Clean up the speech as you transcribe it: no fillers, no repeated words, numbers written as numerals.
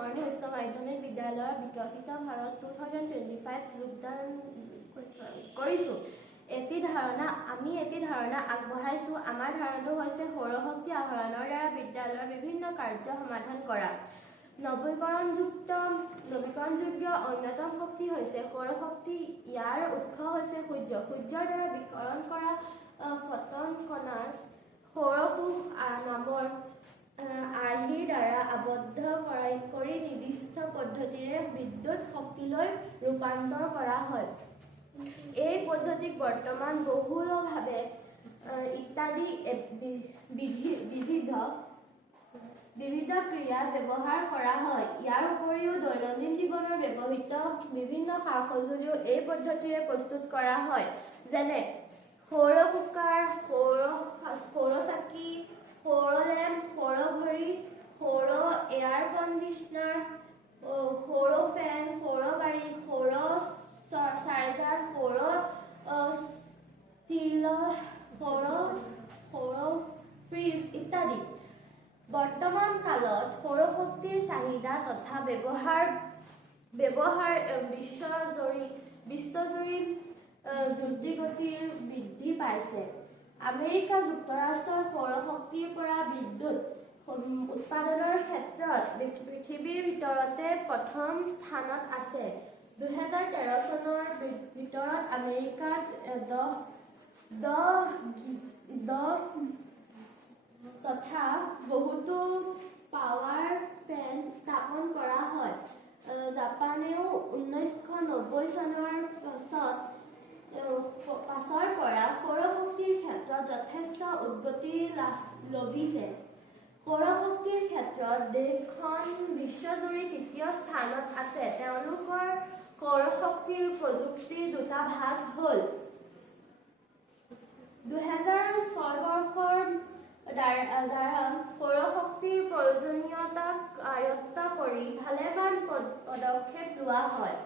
নাহৰণি উচ্চ মাধ্যমিক বিদ্যালয়ৰ বিকশিত ভাৰত 2025 যোগদান কৰিছোঁ। এটি ধাৰণা আগবঢ়াইছোঁ। আমাৰ ধাৰণাটো হৈছে সৌৰশক্তি আহৰণৰ দ্বাৰা বিদ্যালয়ৰ বিভিন্ন কাৰ্য সমাধান কৰা। নৱীকৰণযোগ্য অন্যতম শক্তি হৈছে সৌৰশক্তি। ইয়াৰ উৎস হৈছে সূৰ্য। সূৰ্যৰ দ্বাৰা বিকিৰণ কৰা ফটন কণাৰ সৌৰকোষ নামৰ আৰ্হিৰ দ্বাৰা আবদ্ধ কৰি নিৰ্দিষ্ট পদ্ধতিৰে বিদ্যুৎ শক্তিলৈ ৰূপান্তৰ কৰা হয়। এই পদ্ধতিক বৰ্তমান বহুলভাৱে ইত্যাদি বিবিধ ক্ৰিয়াত ব্যৱহাৰ কৰা হয়। ইয়াৰ উপৰিও দৈনন্দিন জীৱনত ব্যৱহৃত বিভিন্ন সা-সঁজুলিও এই পদ্ধতিৰে প্ৰস্তুত কৰা হয়, যেনে সৌৰ কুকাৰ, সৌৰ চাকি, সৌৰ লেম্প, সৌৰ ঘড়ী, সৌৰ এয়াৰ কণ্ডিছনাৰ, সৌৰ ফেন, সৌৰ গাড়ী, সৌৰ চাৰ্জাৰ, সৌৰ ষ্টীলৰ, সৌৰ ফ্ৰিজ ইত্যাদি। বৰ্তমান কালত সৌৰশক্তিৰ চাহিদা তথা ব্যৱহাৰ বিশ্বজুৰি দ্ৰুতগতিত বৃদ্ধি পাইছে। আমেৰিকা যুক্তৰাষ্ট্ৰৰ সৌৰশক্তিৰ পৰা বিদ্যুৎ উৎপাদনৰ ক্ষেত্ৰত পৃথিৱীৰ ভিতৰতে প্ৰথম স্থানত আছে। 2013 চনৰ ভিতৰত আমেৰিকাত 10 তথা বহুতো পাৱাৰ প্লেণ্ট স্থাপন কৰা হয়। জাপানেও 1990 চনৰ পাছৰ পৰা সৌৰশক্তিৰ ক্ষেত্ৰত যথেষ্ট উদ্গতি লভিছে। সৌৰশক্তিৰ ক্ষেত্ৰত দেশখন বিশ্বজুৰি তৃতীয় স্থানত আছে। তেওঁলোকৰ সৌৰশক্তিৰ প্ৰযুক্তিৰ দুটা ভাগ হ'ল 2006 বৰ্ষৰ দ্বাৰা সৌৰশক্তিৰ প্ৰয়োজনীয়তাক আয়ত্ত কৰি ভালেমান পদক্ষেপ লোৱা হয়।